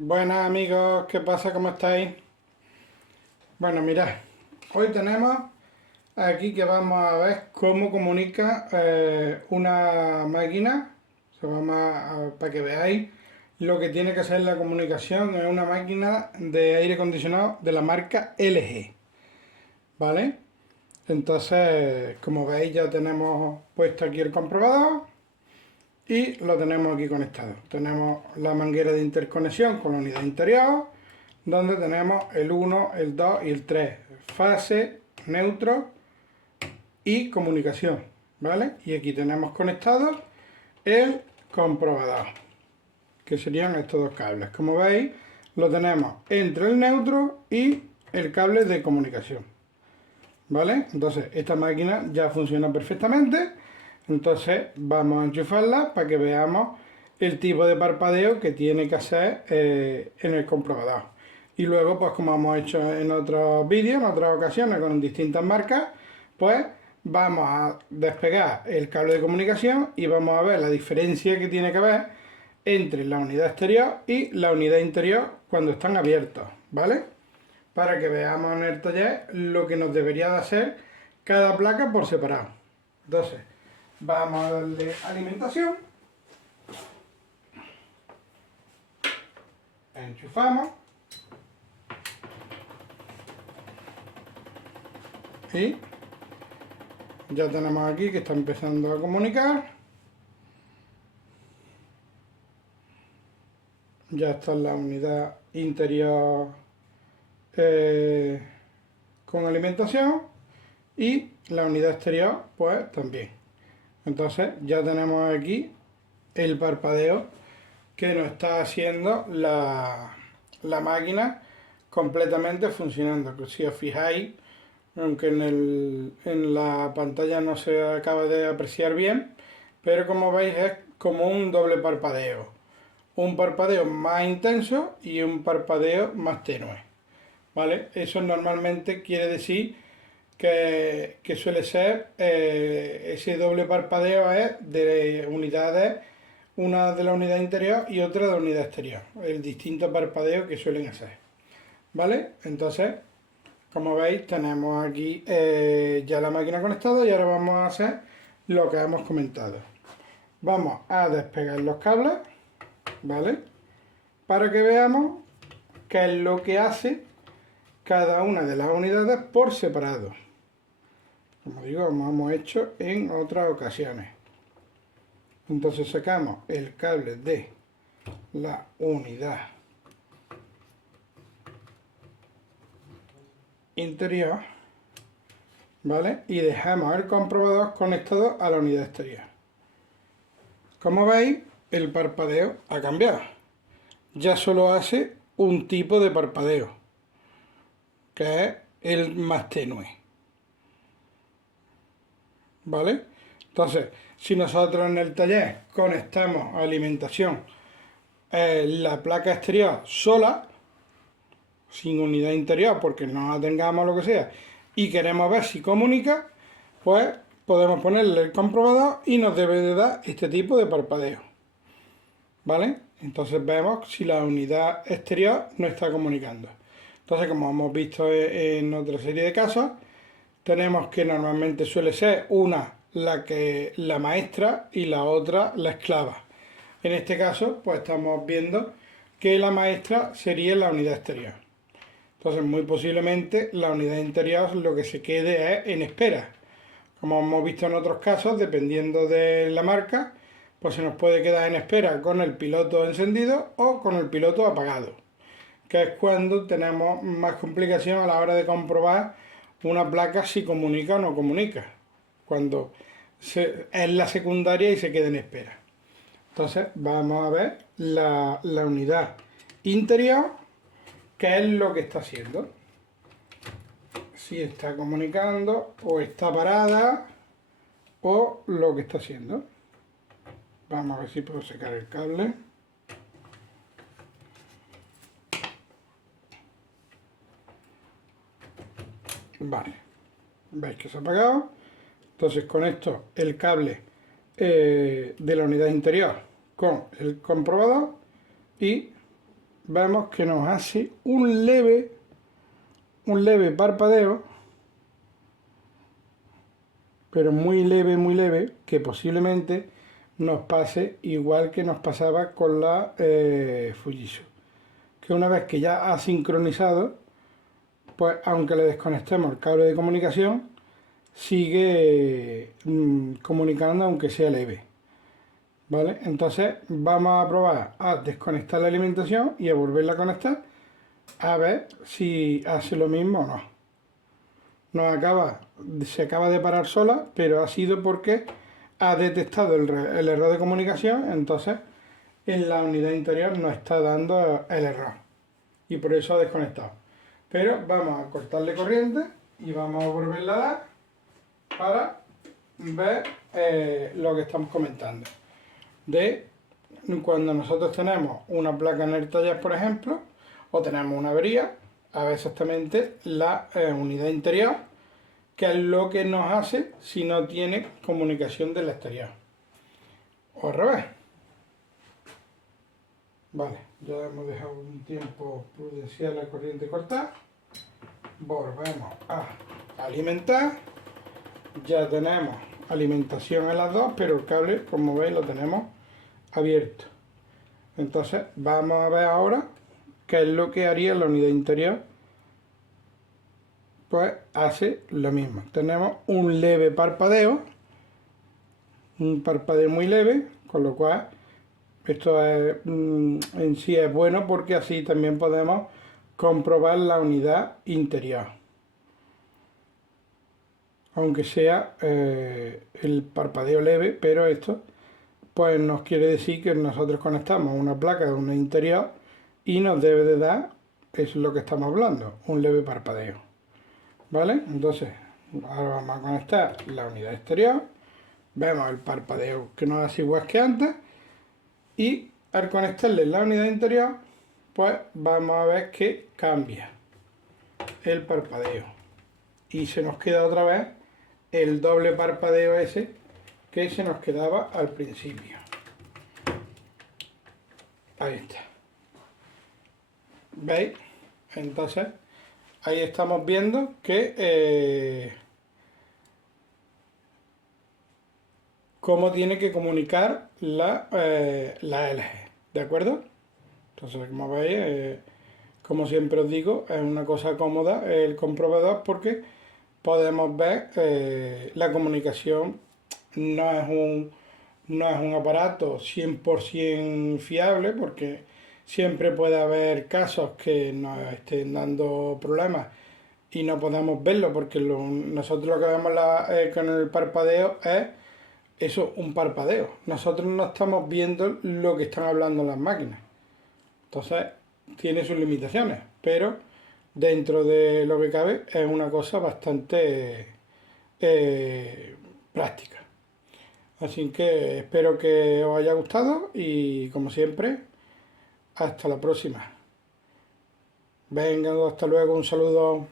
Buenas amigos, ¿qué pasa? ¿Cómo estáis? Bueno, mirad, hoy tenemos aquí que vamos a ver cómo comunica una máquina. Para que veáis lo que tiene que ser la comunicación en una máquina de aire acondicionado de la marca LG, ¿vale? Entonces, como veis, ya tenemos puesto aquí el comprobador y lo tenemos aquí conectado. Tenemos la manguera de interconexión con la unidad interior, donde tenemos el 1, el 2 y el 3, fase, neutro y comunicación, ¿vale? Y aquí tenemos conectado el comprobador, que serían estos dos cables. Como veis, lo tenemos entre el neutro y el cable de comunicación, ¿vale? Entonces, esta máquina ya funciona perfectamente. Entonces, vamos a enchufarla para que veamos el tipo de parpadeo que tiene que hacer en el comprobador. Y luego, pues como hemos hecho en otros vídeos, en otras ocasiones con distintas marcas, pues vamos a despegar el cable de comunicación y vamos a ver la diferencia que tiene que haber entre la unidad exterior y la unidad interior cuando están abiertos, ¿vale? Para que veamos en el taller lo que nos debería de hacer cada placa por separado. Entonces, vamos a darle alimentación, enchufamos y ya tenemos aquí que está empezando a comunicar. Ya está la unidad interior con alimentación y la unidad exterior pues también. Entonces ya tenemos aquí el parpadeo que nos está haciendo la máquina completamente funcionando. Que si os fijáis, aunque en la pantalla no se acaba de apreciar bien, pero como veis es como un doble parpadeo. Un parpadeo más intenso y un parpadeo más tenue, ¿vale? Eso normalmente quiere decir que suele ser, ese doble parpadeo es de unidades, una de la unidad interior y otra de la unidad exterior, el distinto parpadeo que suelen hacer, ¿vale? Entonces, como veis, tenemos aquí ya la máquina conectada y ahora vamos a hacer lo que hemos comentado. Vamos a despegar los cables, ¿vale? Para que veamos qué es lo que hace cada una de las unidades por separado. Como digo, como hemos hecho en otras ocasiones. Entonces sacamos el cable de la unidad interior, ¿vale? Y dejamos el comprobador conectado a la unidad exterior. Como veis, el parpadeo ha cambiado. Ya solo hace un tipo de parpadeo, que es el más tenue, ¿vale? Entonces, si nosotros en el taller conectamos a alimentación la placa exterior sola, sin unidad interior, porque no la tengamos lo que sea, y queremos ver si comunica, pues podemos ponerle el comprobador y nos debe de dar este tipo de parpadeo, ¿vale? Entonces vemos si la unidad exterior no está comunicando. Entonces, como hemos visto en otra serie de casos, tenemos que normalmente suele ser una la maestra y la otra la esclava. En este caso, pues estamos viendo que la maestra sería la unidad exterior. Entonces, muy posiblemente la unidad interior lo que se quede es en espera. Como hemos visto en otros casos, dependiendo de la marca, pues se nos puede quedar en espera con el piloto encendido o con el piloto apagado, que es cuando tenemos más complicación a la hora de comprobar una placa si comunica o no comunica, cuando es la secundaria y se queda en espera. Entonces vamos a ver la unidad interior, qué es lo que está haciendo. Si está comunicando o está parada o lo que está haciendo. Vamos a ver si puedo sacar el cable. Vale, veis que se ha apagado. Entonces conecto el cable de la unidad interior con el comprobador y vemos que nos hace un leve parpadeo, pero muy leve, que posiblemente nos pase igual que nos pasaba con la Fujitsu, que una vez que ya ha sincronizado, pues aunque le desconectemos el cable de comunicación, sigue comunicando aunque sea leve. ¿Vale? Entonces vamos a probar a desconectar la alimentación y a volverla a conectar a ver si hace lo mismo o no. Se acaba de parar sola, pero ha sido porque ha detectado el error de comunicación, entonces en la unidad interior no está dando el error y por eso ha desconectado. Pero vamos a cortarle corriente y vamos a volverla a dar para ver lo que estamos comentando. De cuando nosotros tenemos una placa en el taller, por ejemplo, o tenemos una avería, a ver exactamente la unidad interior, que es lo que nos hace si no tiene comunicación del exterior. O al revés. Vale, ya hemos dejado un tiempo prudencial la corriente cortada. Volvemos a alimentar. Ya tenemos alimentación en las dos, pero el cable, como veis, lo tenemos abierto. Entonces vamos a ver ahora qué es lo que haría la unidad interior. Pues hace lo mismo. Tenemos un leve parpadeo, un parpadeo muy leve, con lo cual esto es, en sí es bueno porque así también podemos comprobar la unidad interior. Aunque sea el parpadeo leve, pero esto pues nos quiere decir que nosotros conectamos una placa de una interior y nos debe de dar, eso es lo que estamos hablando, un leve parpadeo. ¿Vale? Entonces, ahora vamos a conectar la unidad exterior, vemos el parpadeo que nos hace igual que antes y al conectarle la unidad interior, pues vamos a ver que cambia el parpadeo y se nos queda otra vez el doble parpadeo ese que se nos quedaba al principio. Ahí está. ¿Veis? Entonces, ahí estamos viendo que cómo tiene que comunicar la LG. ¿De acuerdo? Entonces, como veis, como siempre os digo, es una cosa cómoda el comprobador porque podemos ver la comunicación. No es un aparato 100% fiable porque siempre puede haber casos que nos estén dando problemas y no podamos verlo porque nosotros lo que vemos con el parpadeo es eso, un parpadeo. Nosotros no estamos viendo lo que están hablando las máquinas. Entonces tiene sus limitaciones, pero dentro de lo que cabe es una cosa bastante práctica. Así que espero que os haya gustado y como siempre, hasta la próxima. Venga, hasta luego, un saludo.